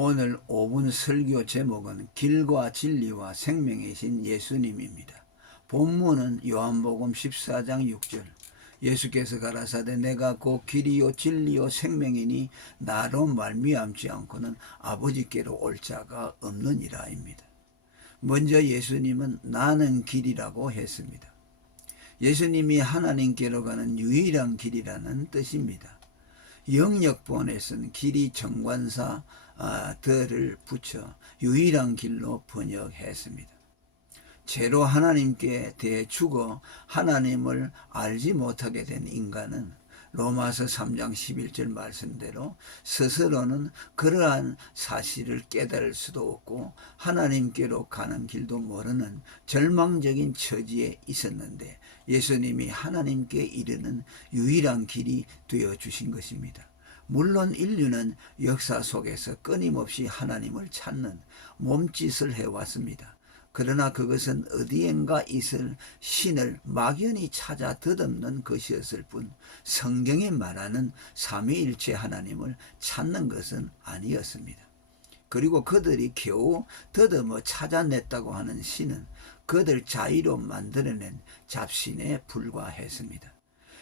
오늘 5분 설교 제목은 길과 진리와 생명이신 예수님입니다. 본문은 요한복음 14장 6절. 예수께서 가라사대 내가 곧 길이요 진리요 생명이니 나로 말미암지 않고는 아버지께로 올 자가 없느니라입니다. 먼저 예수님은 나는 길이라고 했습니다. 예수님이 하나님께로 가는 유일한 길이라는 뜻입니다. 영역본에서는 길이 정관사 들을 붙여 유일한 길로 번역했습니다. 죄로 하나님께 대해 죽어 하나님을 알지 못하게 된 인간은 로마서 3장 11절 말씀대로 스스로는 그러한 사실을 깨달을 수도 없고 하나님께로 가는 길도 모르는 절망적인 처지에 있었는데 예수님이 하나님께 이르는 유일한 길이 되어주신 것입니다. 물론 인류는 역사 속에서 끊임없이 하나님을 찾는 몸짓을 해왔습니다. 그러나 그것은 어디엔가 있을 신을 막연히 찾아 덧없는 것이었을 뿐 성경이 말하는 삼위일체 하나님을 찾는 것은 아니었습니다. 그리고 그들이 겨우 더듬어 찾아냈다고 하는 신은 그들 자의로 만들어낸 잡신에 불과했습니다.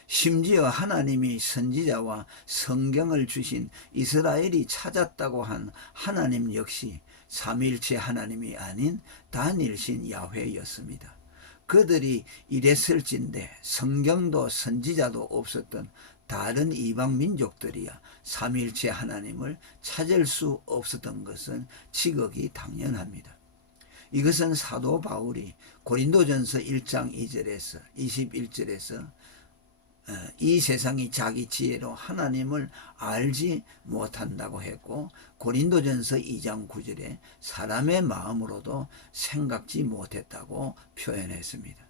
심지어 하나님이 선지자와 성경을 주신 이스라엘이 찾았다고 한 하나님 역시 삼위일체 하나님이 아닌 단일신 야훼였습니다. 그들이 이랬을진데 성경도 선지자도 없었던 다른 이방 민족들이야 삼위일체 하나님을 찾을 수 없었던 것은 지극히 당연합니다. 이것은 사도 바울이 고린도전서 1장 2절에서 21절에서 이 세상이 자기 지혜로 하나님을 알지 못한다고 했고 고린도전서 2장 9절에 사람의 마음으로도 생각지 못했다고 표현했습니다.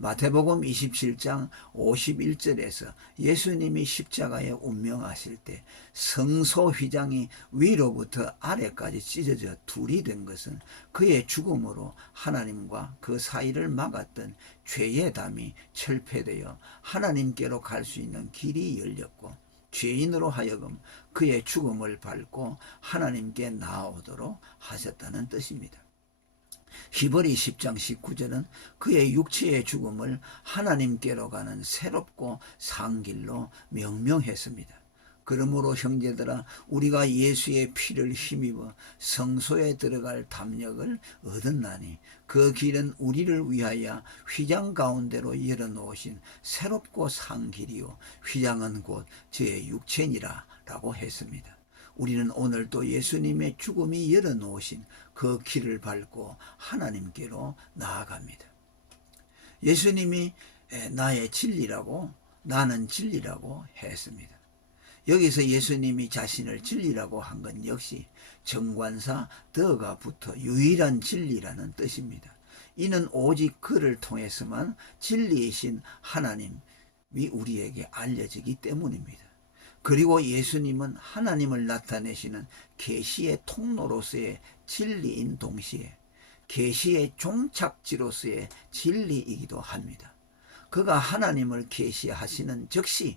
마태복음 27장 51절에서 예수님이 십자가에 운명하실 때 성소 휘장이 위로부터 아래까지 찢어져 둘이 된 것은 그의 죽음으로 하나님과 그 사이를 막았던 죄의 담이 철폐되어 하나님께로 갈 수 있는 길이 열렸고 죄인으로 하여금 그의 죽음을 밟고 하나님께 나아오도록 하셨다는 뜻입니다. 히브리 10장 19절은 그의 육체의 죽음을 하나님께로 가는 새롭고 산 길로 명명했습니다. 그러므로 형제들아 우리가 예수의 피를 힘입어 성소에 들어갈 담력을 얻었나니 그 길은 우리를 위하여 휘장 가운데로 열어놓으신 새롭고 산 길이요 휘장은 곧 저의 육체니라 라고 했습니다. 우리는 오늘 또 예수님의 죽음이 열어놓으신 그 길을 밟고 하나님께로 나아갑니다. 예수님이 나의 진리라고 나는 진리라고 했습니다. 여기서 예수님이 자신을 진리라고 한 건 역시 정관사 더가 붙어 유일한 진리라는 뜻입니다. 이는 오직 그를 통해서만 진리이신 하나님이 우리에게 알려지기 때문입니다. 그리고 예수님은 하나님을 나타내시는 계시의 통로로서의 진리인 동시에 계시의 종착지로서의 진리이기도 합니다. 그가 하나님을 계시하시는 즉시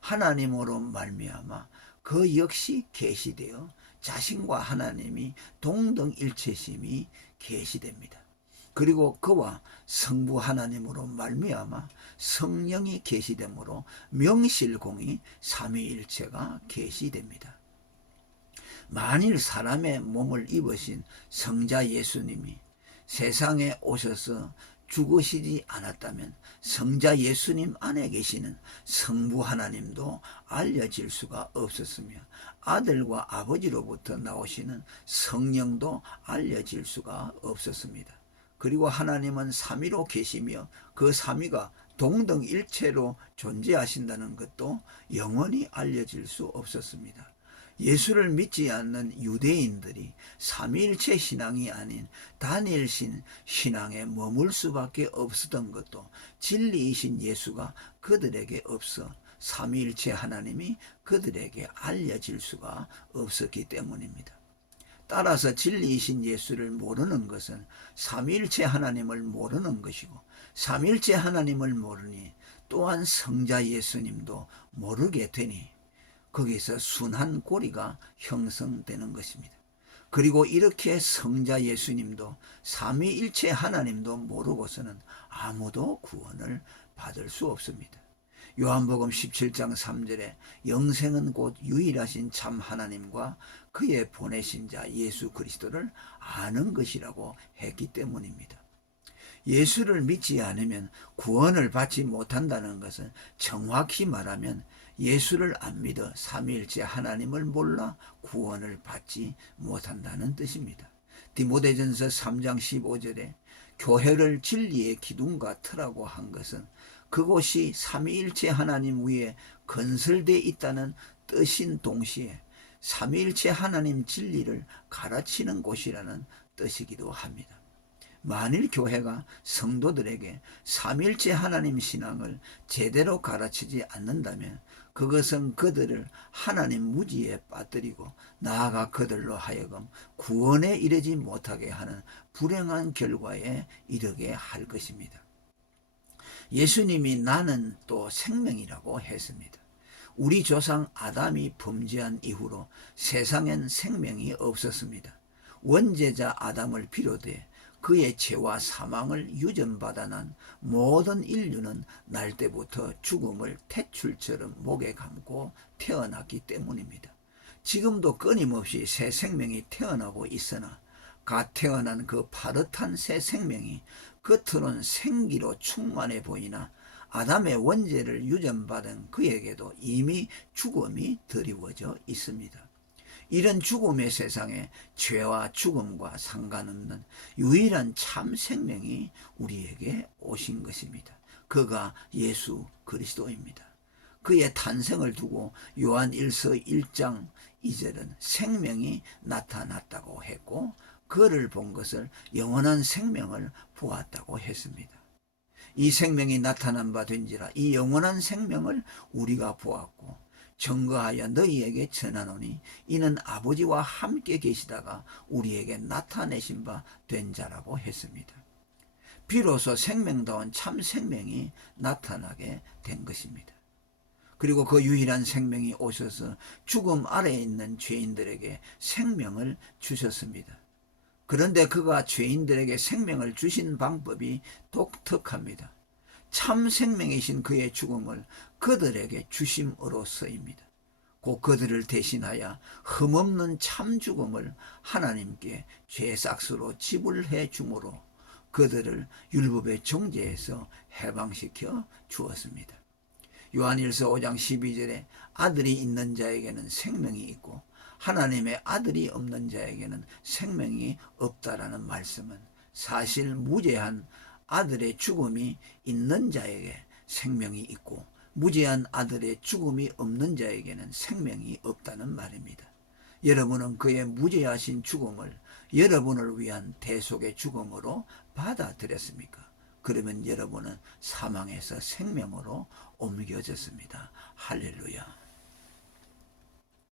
하나님으로 말미암아 그 역시 계시되어 자신과 하나님이 동등일체심이 계시됩니다. 그리고 그와 성부 하나님으로 말미암아 성령이 계시되므로 명실공히 삼위일체가 계시됩니다. 만일 사람의 몸을 입으신 성자 예수님이 세상에 오셔서 죽으시지 않았다면 성자 예수님 안에 계시는 성부 하나님도 알려질 수가 없었으며 아들과 아버지로부터 나오시는 성령도 알려질 수가 없었습니다. 그리고 하나님은 삼위로 계시며 그 삼위가 동등일체로 존재하신다는 것도 영원히 알려질 수 없었습니다. 예수를 믿지 않는 유대인들이 삼위일체 신앙이 아닌 단일신 신앙에 머물 수밖에 없었던 것도 진리이신 예수가 그들에게 없어 삼위일체 하나님이 그들에게 알려질 수가 없었기 때문입니다. 따라서 진리이신 예수를 모르는 것은 삼위일체 하나님을 모르는 것이고 삼위일체 하나님을 모르니 또한 성자 예수님도 모르게 되니 거기서 순한 고리가 형성되는 것입니다. 그리고 이렇게 성자 예수님도 삼위일체 하나님도 모르고서는 아무도 구원을 받을 수 없습니다. 요한복음 17장 3절에 영생은 곧 유일하신 참 하나님과 그의 보내신 자 예수 그리스도를 아는 것이라고 했기 때문입니다. 예수를 믿지 않으면 구원을 받지 못한다는 것은 정확히 말하면 예수를 안 믿어 삼위일체 하나님을 몰라 구원을 받지 못한다는 뜻입니다. 디모데전서 3장 15절에 교회를 진리의 기둥과 터라고 한 것은 그곳이 삼위일체 하나님 위에 건설되어 있다는 뜻인 동시에 삼위일체 하나님 진리를 가르치는 곳이라는 뜻이기도 합니다. 만일 교회가 성도들에게 삼위일체 하나님 신앙을 제대로 가르치지 않는다면 그것은 그들을 하나님 무지에 빠뜨리고 나아가 그들로 하여금 구원에 이르지 못하게 하는 불행한 결과에 이르게 할 것입니다. 예수님이 나는 또 생명이라고 했습니다. 우리 조상 아담이 범죄한 이후로 세상엔 생명이 없었습니다. 원죄자 아담을 비롯해 그의 죄와 사망을 유전받아 난 모든 인류는 날 때부터 죽음을 탯줄처럼 목에 감고 태어났기 때문입니다. 지금도 끊임없이 새 생명이 태어나고 있으나 갓 태어난 그 파릇한 새 생명이 겉으론 생기로 충만해 보이나 아담의 원죄를 유전받은 그에게도 이미 죽음이 드리워져 있습니다. 이런 죽음의 세상에 죄와 죽음과 상관없는 유일한 참 생명이 우리에게 오신 것입니다. 그가 예수 그리스도입니다. 그의 탄생을 두고 요한 1서 1장 2절은 생명이 나타났다고 했고 그를 본 것을 영원한 생명을 보았다고 했습니다. 이 생명이 나타난 바 된지라 이 영원한 생명을 우리가 보았고 증거하여 너희에게 전하노니 이는 아버지와 함께 계시다가 우리에게 나타내신 바 된 자라고 했습니다. 비로소 생명다운 참 생명이 나타나게 된 것입니다. 그리고 그 유일한 생명이 오셔서 죽음 아래에 있는 죄인들에게 생명을 주셨습니다. 그런데 그가 죄인들에게 생명을 주신 방법이 독특합니다. 참 생명이신 그의 죽음을 그들에게 주심으로써입니다. 곧 그들을 대신하여 흠없는 참 죽음을 하나님께 죄삭스로 지불해 주므로 그들을 율법의 정죄에서 해방시켜 주었습니다. 요한일서 5장 12절에 아들이 있는 자에게는 생명이 있고 하나님의 아들이 없는 자에게는 생명이 없다라는 말씀은 사실 무죄한 아들의 죽음이 있는 자에게 생명이 있고 무죄한 아들의 죽음이 없는 자에게는 생명이 없다는 말입니다. 여러분은 그의 무죄하신 죽음을 여러분을 위한 대속의 죽음으로 받아들였습니까? 그러면 여러분은 사망에서 생명으로 옮겨졌습니다. 할렐루야.